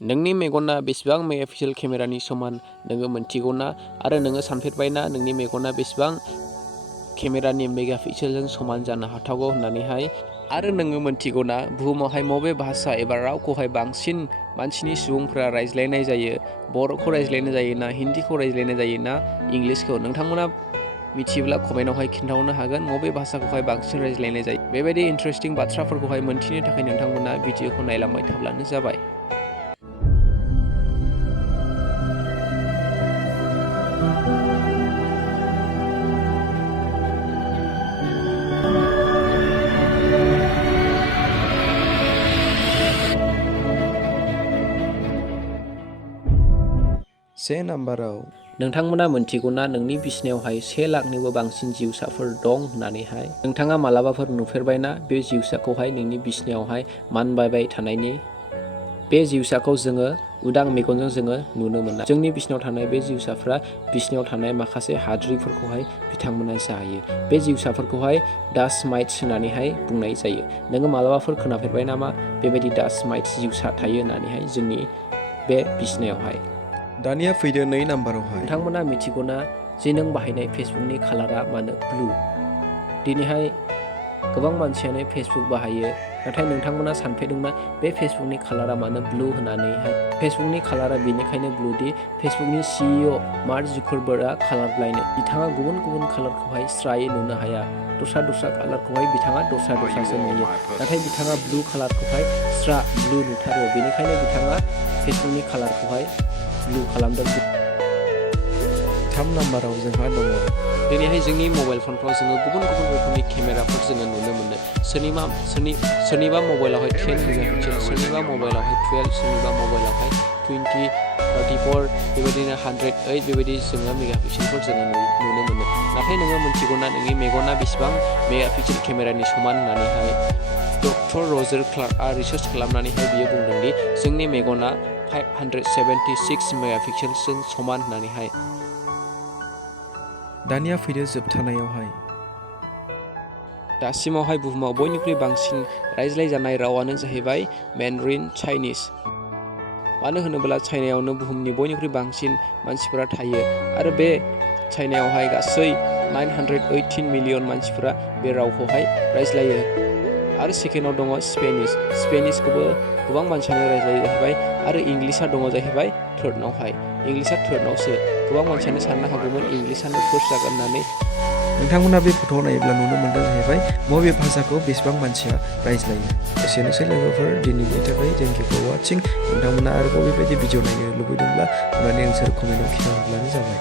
नोंनि मेगना बेसेबां मेगापिक्सेल केमेरानि समान नोङो मोनथिगौना आरो नोङो सानफेरबायना नोंनि मेगना बेसेबां केमेरानि मेगापिक्सेलजों समान जानो हाथावगौ होननानैहाय आरो नोङो मोनथिगौना बुहुमावहाय मबे भाषा एबा रावखौहाय बांसिन मानसिनि सुबुंफोरा रायज्लायनाय जायो बर'खौ रायज्लायनाय जायोना हिन्दीखौ रायज्लायनाय जायोना इंलिसखौ नोंथांमोना मिथियोब्ला कमेन्टआवहाय खिन्थाहरनो हागोन मबे भाषाखौहाय बांसिन रायज्लायनाय जायो बेबायदि इन्टारेस्टिं बाथ्राफोरखौहाय मोनथिनो थाखाय नोंथांमोना भिडिअखौ नायलांबाय थाब्लानो जाबाय। से नाम्बाराव नोंथांमोना मोनथिगौना नोंनि बिसिनायावहाय 1 लाखनिबो बांसिन जिउसाफोर दं होननानैहाय नोंथाङा मालाबाफोर नुफेरबायना बे जिउसाखौहाय नोंनि बिसिनायावहाय मानबायबाय थानायनि बे जिउसाखौ जोङो उदां मेगनजों जोङो नुनो मोना जोंनि बिसिनायाव थानाय बे जिउसाफ्रा बिसिनायाव थानाय माखासे हाद्रिफोरखौहाय बिथांमोना जायो बे जिउसाफोरखौहाय डास्ट माइट्स होननानैहाय बुंनाय जायो नोङो मालाबाफोर खोनाफेरबाय नामा बेबायदि डास्ट माइट्स जिउसा थायो होननानैहाय जोंनि बे बिसिनायावहाय। दानिया फैदो 2 नाम्बारावहाय नोंथांमोना मिथिगौना जे नों बाहायनाय फेसबुकनि कालारा मानो ब्लु दिनैहाय गोबां मानसियानो फेसबुक बाहायो नाथाय नोंथांमोना सानफेरदोंना बे फेसबुकनि कालारा मानो ब्लु होननानैहाय फेसबुकनि कालारा बेनिखायनो ब्लु दि फेसबुकनि CEO मार्क जुकारबार्गआ कालार ब्लाइन्ड बिथाङा गुबुन गुबुन कालारखौहाय स्रायै नुनो हाया दस्रा कालारखौहाय बिथाङा दस्रासो नुयो नाथाय बिथाङा ब्लु कालारखौहाय स्रा ब्लु नुथारो बेनिखायनो बिथाङा फेसबुकनि कालारखौहाय ब्लु खालामदों। 3 नाम्बाराव जोंहा दङ दिनैहाय जोंनि मबाइल फनफ्राव जोङो गुबुन गुबुन रोखोमनि केमेराफोर जोङो नुनो मोनो सोरनिबा मबाइलावहाय 10 मेगापिक्सेल सोरनिबा मबाइलावहाय 12 सोरनिबा मबाइलावहाय 20 34 बेबायदिनो 108 बेबायदि जोङो मेगापिक्सेलफोर जोङो नुनो मोनो नाथाय नोङो मिथिगौना नोंनि मेगना बेसेबां मेगापिक्सेल केमेरानि समान होननानैहाय डक्टर रजार क्लार्कआ रिसार्च खालामनानैहाय बियो बुंदोंदि जोंनि मेगना 576 मेगापिक्सेलजों समान होननानैहाय। दानिया फैदो जोबथानायावहाय दासिमावहाय बुहुमाव बयनिख्रुइ बांसिन रायज्लायजानाय रावानो जाहैबाय मेन्डारिन चाइनिज मानो होनोब्ला चाइनायावनो बुहुमनि बयनिख्रुइ बांसिन मानसिफोरा थायो आरो बे चाइनायावहाय गासै 918 मिलियन मानसिफोरा बे रावखौहाय रायज्लायो आरो सेकेन्डआव दङ स्पेनिसखौबो गोबां मानसियानो रायज्लायो जाहैबाय आरो इंलिसआ दङ जाहैबाय थार्डनावहाय इंलिसआ थार्डनावसो गोबां मानसियानो साननो हागौमोन इंलिसआनो फार्स्ट जागोन होननानै नोंथांमोना बे फट'आव नायोब्ला नुनो मोनदों जाहैबाय बबे भाषाखौ बेसेबां मानसिया रायज्लायो एसेनोसै लोगोफोर दिनैनि थाखाय थेंक इउ फर वाचिं नोंथांमोना आरोबाव बेबायदि भिडिअ नायनो लुबैदोंब्ला अननानै आंसोर कमेन्टआव खिन्थाहरब्लानो जाबाय।